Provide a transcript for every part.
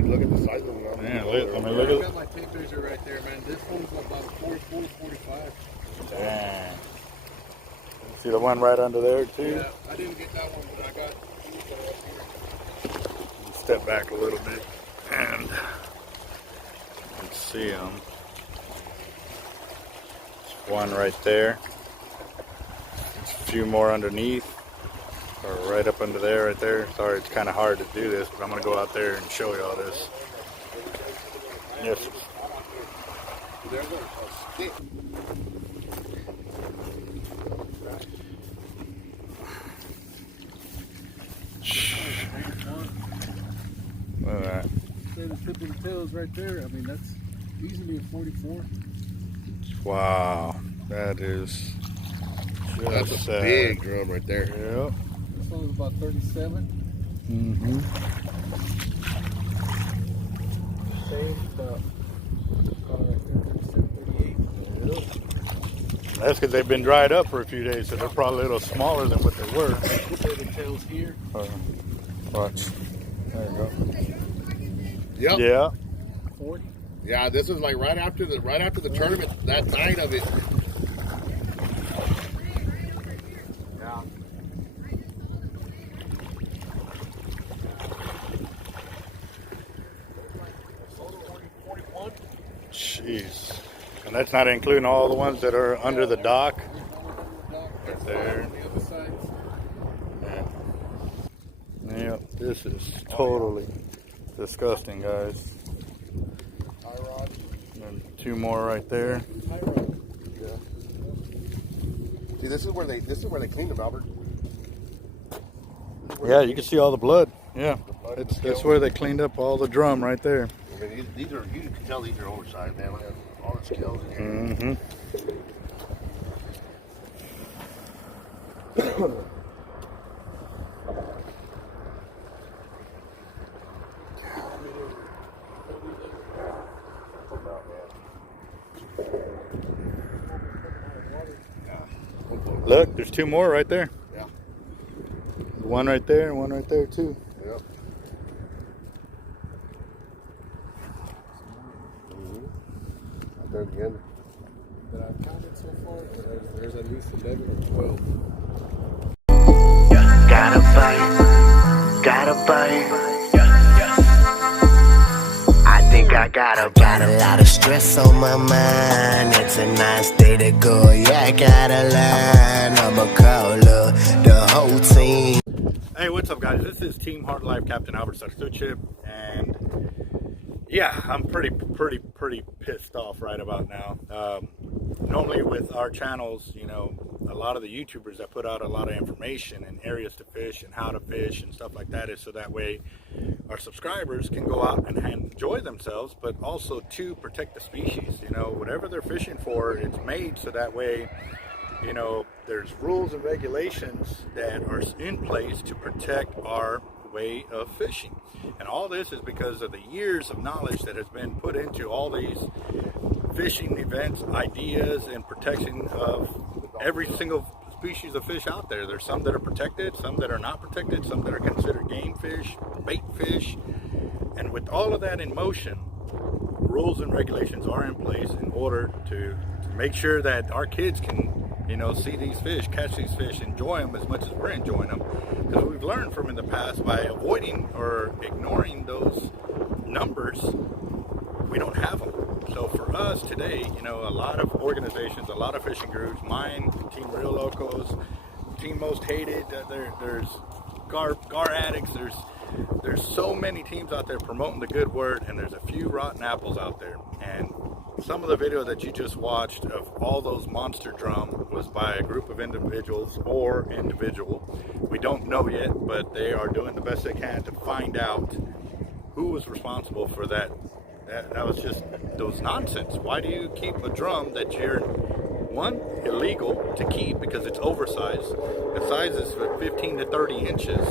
look at the size of them. Yeah, look at I got my tape measure right there, man. This one's about 44, 45. Damn. See the one right under there too? Yeah, I didn't get that one, but I got two up here. Step back a little bit and let's see them. There's one right there. There's a few more underneath, or right up under there, right there. Sorry, it's kind of hard to do this, but I'm going to go out there and show you all this. Yes. There's a stick. Look at that. The tipping tails right there. I mean, that's easily a 44. Wow, that is That's just a big drum right there. Yep. This one was about 37. Mm-hmm. Same stuff. 37, 38. Yep. That's because they've been dried up for a few days, so they're probably a little smaller than what they were. The tails here. Watch. There you go. Yep. Yeah. 40. Yeah, this is like right after the tournament, that night of it. Yeah. Jeez. And that's not including all the ones that are under the dock. Right there. Yeah. Yep, this is totally disgusting, guys. And two more right there. Yeah. See, this is where they cleaned them, Albert. Yeah, you can see all the blood. Yeah, that's where they cleaned up all the drum right there. I mean, these are, you can tell these are oversized, man. Look at all the scales in here. Mm-hmm. Look, there's two more right there. Yeah. One right there and one right there too. Yep. Right there again. That I've counted so far, there's at least 11 or 12. Gotta bite. I think I got a lot of stress on my mind. It's a nice day to go. Yeah, I gotta learn. I'ma call the whole team. Hey, what's up, guys? This is Team Heart Life Captain Alberto Zertuche, and yeah, I'm pretty pissed off right about now. Normally with our channels, you know, a lot of the YouTubers that put out a lot of information and areas to fish and how to fish and stuff like that is so that way our subscribers can go out and enjoy themselves, but also to protect the species. You know, whatever they're fishing for, it's made so that way, you know, there's rules and regulations that are in place to protect our way of fishing. And all this is because of the years of knowledge that has been put into all these fishing events, ideas, and protection of every single species of fish out there. There's some that are protected, some that are not protected, some that are considered game fish, bait fish. And with all of that in motion, rules and regulations are in place in order to make sure that our kids can, you know, see these fish, catch these fish, enjoy them as much as we're enjoying them. Because we've learned from in the past, by avoiding or ignoring those numbers, we don't have them. So for us today, you know, a lot of organizations, a lot of fishing groups, mine, Team Real Locos, Team Most Hated, there's Gar Addicts, there's so many teams out there promoting the good word, and there's a few rotten apples out there. And some of the video that you just watched of all those monster drum was by a group of individuals or individual. We don't know yet, but they are doing the best they can to find out who was responsible for that. That was just, those nonsense. Why do you keep a drum that you're, one, illegal to keep because it's oversized. The size is 15 to 30 inches.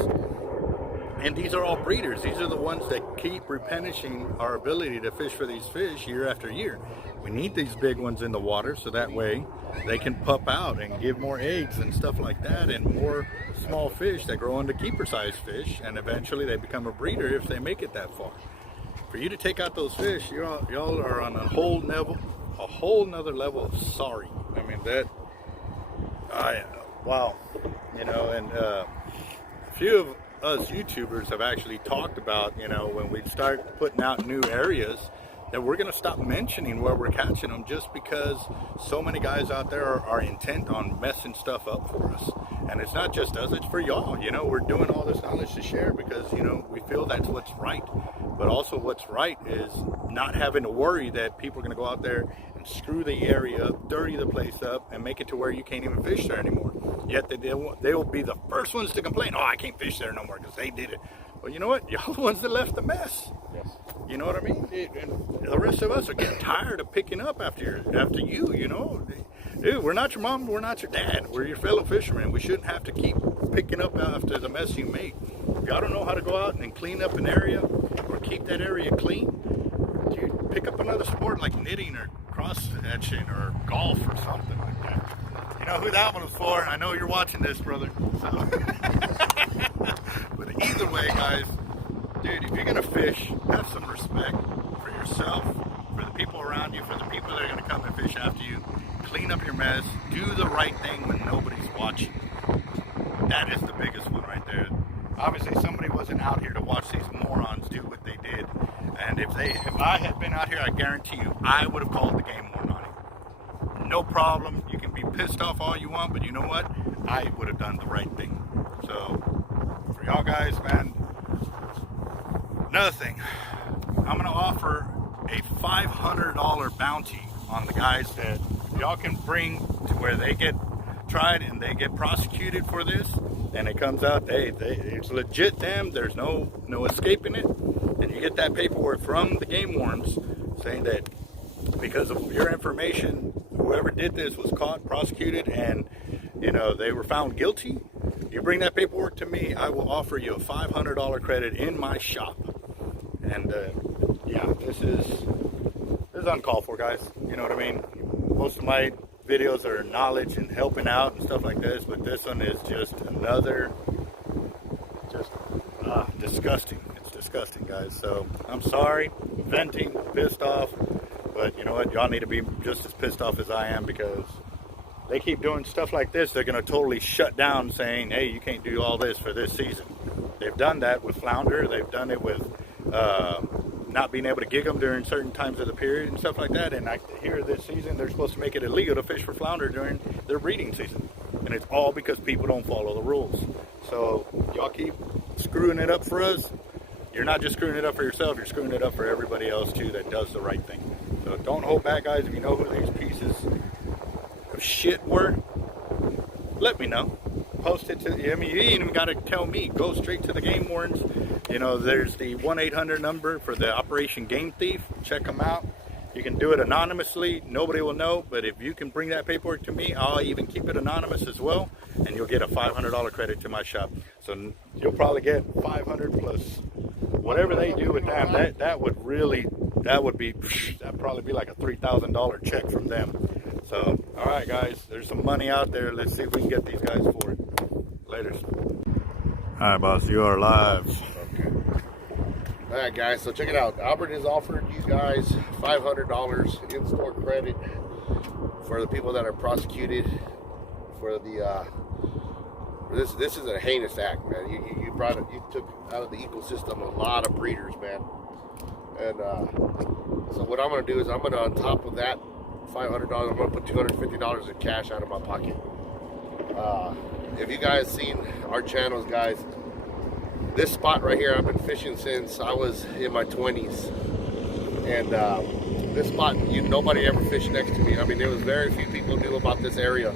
And these are all breeders. These are the ones that keep replenishing our ability to fish for these fish year after year. We need these big ones in the water so that way they can pup out and give more eggs and stuff like that, and more small fish that grow into keeper-sized fish, and eventually they become a breeder if they make it that far. for you to take out those fish, y'all are on a whole nother level of sorry. I mean, wow, you know, and a few of us YouTubers have actually talked about, you know, when we start putting out new areas, that we're going to stop mentioning where we're catching them, just because so many guys out there are intent on messing stuff up for us. And it's not just us, it's for y'all. You know, we're doing all this knowledge to share because, you know, we feel that's what's right. But also what's right is not having to worry that people are going to go out there and screw the area up, dirty the place up, and make it to where you can't even fish there anymore. Yet they will be the first ones to complain, oh, I can't fish there no more because they did it. Well, you know what? Y'all the ones that left the mess. Yes. You know what I mean? And the rest of us are getting tired of picking up after you, you know? Dude, we're not your mom, we're not your dad. We're your fellow fishermen. We shouldn't have to keep picking up after the mess you make. If y'all don't know how to go out and clean up an area or keep that area clean, dude, pick up another sport like knitting or cross-hatching or golf or something like that. You know who that one was for? I know you're watching this, brother. So. But either way, guys, dude, if you're going to fish, have some respect for yourself, for the people around you, for the people that are going to come and fish after you. Clean up your mess. Do the right thing when nobody's watching. That is the biggest one right there. Obviously, somebody wasn't out here to watch these morons do what they did. And if I had been out here, I guarantee you, I would have called the game warden on it. No problem. You can be pissed off all you want, but you know what? I would have done the right thing. So, for y'all guys, man, another thing. I'm going to offer a $500 bounty on the guys that y'all can bring to where they get tried and they get prosecuted for this, and it comes out, hey, it's legit them, there's no escaping it, and you get that paperwork from the game wardens saying that because of your information, whoever did this was caught, prosecuted, and, you know, they were found guilty. You bring that paperwork to me, I will offer you a $500 credit in my shop. And yeah, this is uncalled for, guys. You know what I mean? Most of my videos are knowledge and helping out and stuff like this, but this one is just another, disgusting. It's disgusting, guys. So I'm sorry, venting, pissed off, but you know what? Y'all need to be just as pissed off as I am, because they keep doing stuff like this. They're going to totally shut down, saying, hey, you can't do all this for this season. They've done that with flounder. They've done it with not being able to gig them during certain times of the period and stuff like that. And here this season, they're supposed to make it illegal to fish for flounder during their breeding season. And it's all because people don't follow the rules. So y'all keep screwing it up for us. You're not just screwing it up for yourself, you're screwing it up for everybody else too that does the right thing. So don't hold back, guys. If you know who these pieces of shit were, let me know. Post it to, I mean, you ain't even got to tell me. Go straight to the game wardens. You know, there's the 1-800 number for the Operation Game Thief. Check them out. You can do it anonymously. Nobody will know. But if you can bring that paperwork to me, I'll even keep it anonymous as well. And you'll get a $500 credit to my shop. So you'll probably get 500 plus whatever they do with them. That'd probably be like a $3,000 check from them. So, all right, guys, there's some money out there. Let's see if we can get these guys for it. Later. All right, boss, you are live. Okay. All right, guys, so check it out. Albert has offered you guys $500 in-store credit for the people that are prosecuted for the this is a heinous act, man. You took out of the ecosystem a lot of breeders, man. And so what I'm going to do is I'm going to, on top of that $500, I'm going to put $250 in cash out of my pocket. If you guys seen our channels, guys, this spot right here, I've been fishing since I was in my 20s. And this spot, nobody ever fished next to me. I mean, there was very few people knew about this area.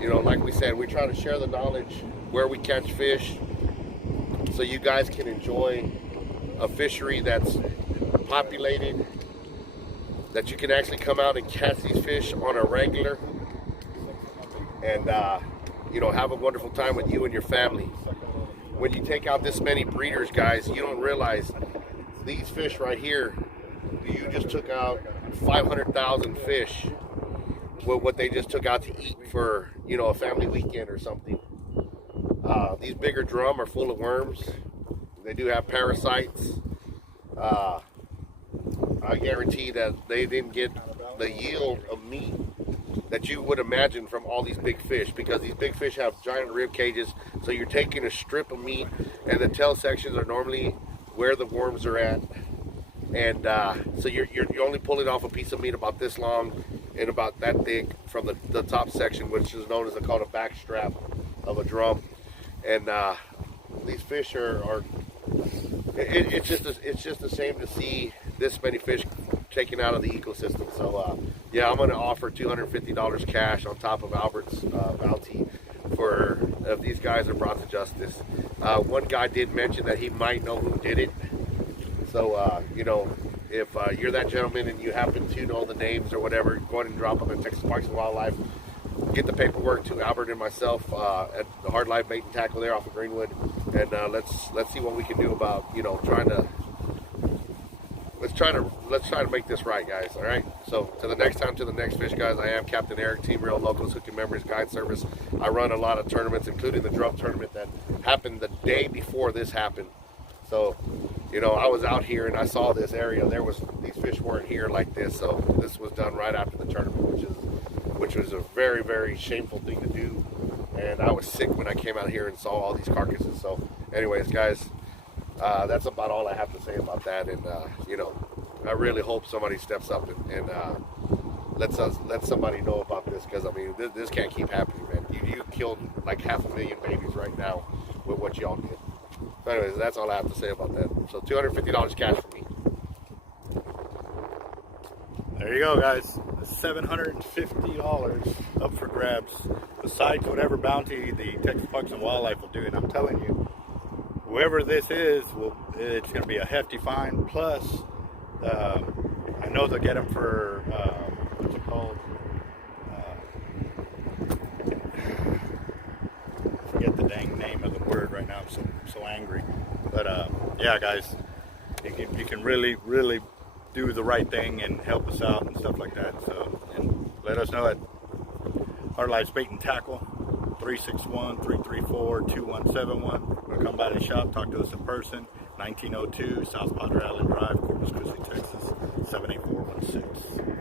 You know, like we said, we try to share the knowledge where we catch fish so you guys can enjoy a fishery that's populated, that you can actually come out and catch these fish on a regular and you know, have a wonderful time with you and your family. When you take out this many breeders, guys, you don't realize these fish right here, you just took out 500,000 fish with what they just took out to eat for, you know, a family weekend or something. These bigger drum are full of worms. They do have parasites. I guarantee that they didn't get the yield of meat that you would imagine from all these big fish, because these big fish have giant rib cages. So you're taking a strip of meat, and the tail sections are normally where the worms are at, and so you're only pulling off a piece of meat about this long and about that thick from the top section, which is known as called a back strap of a drum. And these fish are it's just a shame to see this many fish taken out of the ecosystem. So yeah, I'm going to offer $250 cash on top of Albert's bounty for if these guys are brought to justice. One guy did mention that he might know who did it. So you know, if you're that gentleman and you happen to know the names or whatever, go ahead and drop them in Texas Parks and Wildlife. Get the paperwork to Albert and myself at the Hard Life Bait and Tackle there off of Greenwood, and let's see what we can do about, you know, let's try to make this right, guys. All right. So to the next time, to the next fish, guys. I am Captain Eric, Team Real Locals Hooking Memories Guide Service. I run a lot of tournaments, including the drum tournament that happened the day before this happened. So, you know, I was out here and I saw this area. These fish weren't here like this. So this was done right after the tournament, which was a very, very shameful thing to do. And I was sick when I came out here and saw all these carcasses. So anyways, guys, that's about all I have to say about that. And you know, I really hope somebody steps up and let somebody know about this, because I mean, this can't keep happening, man. You killed like 500,000 babies right now with what y'all did. So anyways, that's all I have to say about that. So $250 cash for me. There you go, guys. $750 up for grabs, besides whatever bounty the Texas Parks and Wildlife will do. And I'm telling you, whoever this is, it's going to be a hefty fine. Plus, I know they'll get them for what's it called? I forget the dang name of the word right now. I'm so angry. But yeah, guys, you can really do the right thing and help us out and stuff like that. So, and let us know at Hard Life Bait and Tackle, 361-334-2171. Or come by the shop, talk to us in person, 1902 South Padre Island Drive, Corpus Christi, Texas, 78416.